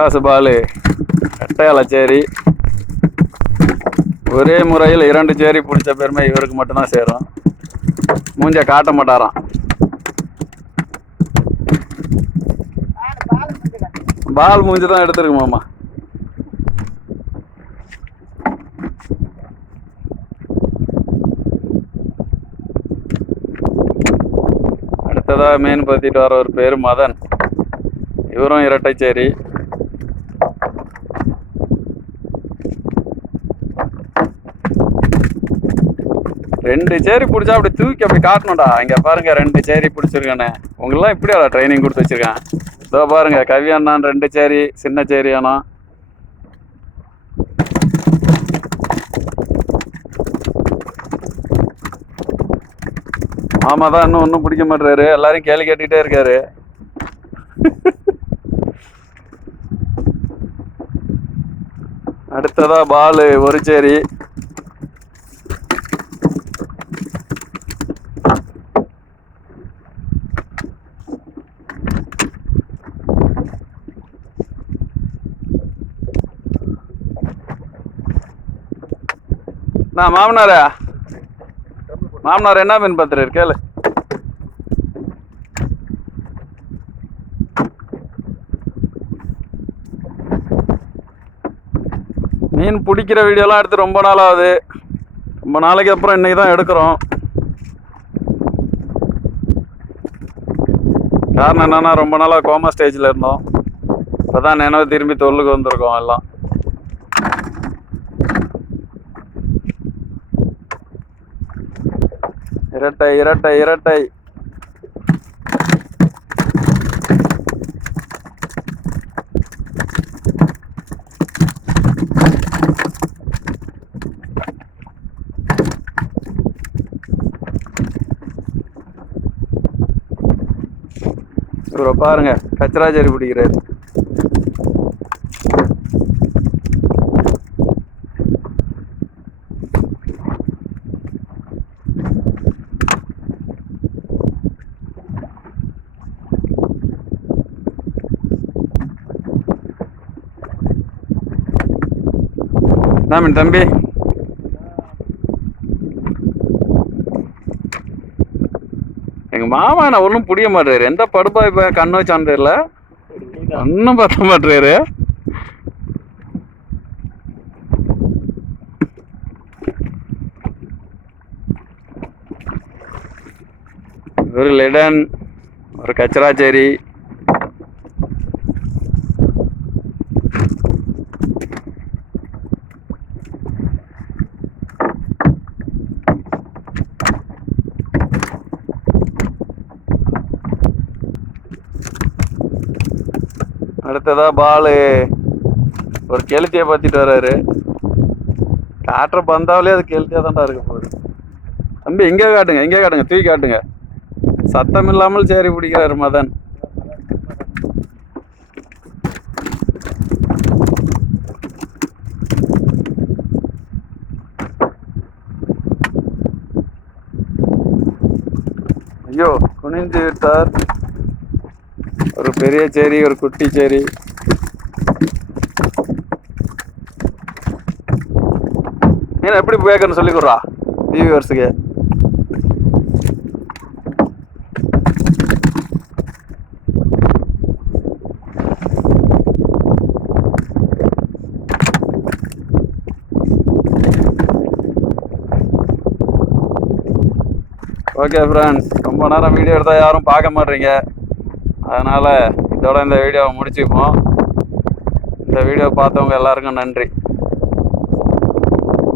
பட்டாசு பால் கட்டையாளச்சேரி சேரி ஒரே முறையில் இரண்டு சேரி பிடிச்ச பெருமை இவருக்கு மட்டும்தான் சேரும். மூஞ்ச காட்ட மாட்டாராம். பால் மூஞ்சி தான் எடுத்துருக்கு மாமா. அடுத்ததாக மீன் பற்றிட்டு வர ஒரு பேர் மதன். இவரும் இரட்டைச்சேரி ரெண்டு சேரி பிடிச்சா அப்படி தூக்கி அப்படி காட்டணும்டா. இங்கே பாருங்க ரெண்டு சேரி பிடிச்சிருக்கானே. உங்களெலாம் இப்படி ட்ரைனிங் கொடுத்து வச்சிருக்கேன். இதோ பாருங்க கவி அண்ணான் ரெண்டு சேரி சின்ன சேரி அண்ணா ஆமாம் தான் இன்னும் ஒன்றும் பிடிக்க மாட்டுறாரு. எல்லாரையும் கேள்வி கேட்டுக்கிட்டே இருக்காரு. அடுத்ததா பால் ஒரு சேரி. நான் மாமனாரா? மாமனார் என்ன மீன் பார்த்துரு கேளு. மீன் பிடிக்கிற வீடியோலாம் எடுத்து ரொம்ப நாள் ஆகுது ரொம்ப நாளைக்கு அப்புறம் இன்றைக்கி தான் எடுக்கிறோம். காரணம் என்னன்னா ரொம்ப நாளாக கோமா ஸ்டேஜில் இருந்தோம். இப்போ தான் நினைவு திரும்பி தொல்லுக்கு வந்திருக்கோம் எல்லாம். இரட்டை இரட்டை இரட்டை. இவரை பாருங்க கச்சராச்சேரி பிடிக்கிறாரு. என்ன மீன் தம்பி. எங்க மாமா நான் ஒன்றும் புரிய மாட்டாரு எந்த படுப்பா இப்ப கண்ணு வச்சான்னு தெரியல. ஒன்றும் பார்த்த மாட்டாரு ஒரு லெடன் ஒரு கச்சராச்சேரி. அடுத்ததா பாலு. ஒரு கெளுத்தியை பார்த்துட்டு வர்றாரு காட்டுற பந்தாவிலே அது கெளுத்தியாக தான்டா இருக்க போகுது. தம்பி இங்கே காட்டுங்க இங்கே காட்டுங்க தூக்கி காட்டுங்க. சத்தம் இல்லாமல் சேரி பிடிக்கிறாரு மதன். ஐயோ குனிந்து விட்டார். ஒரு பெரிய சேரி ஒரு குட்டி சேரி. மீன் எப்படி கேட்கணும் சொல்லி கொடுறா? வியூவர்ஸுக்கு ஓகே ஃப்ரெண்ட்ஸ் ரொம்ப நேரம் வீடியோ எடுத்தால் யாரும் பார்க்க மாட்டீங்க அதனால் இதோட இந்த வீடியோவை முடிச்சுப்போம் இந்த வீடியோ பார்த்தவங்க எல்லாருக்கும் நன்றி.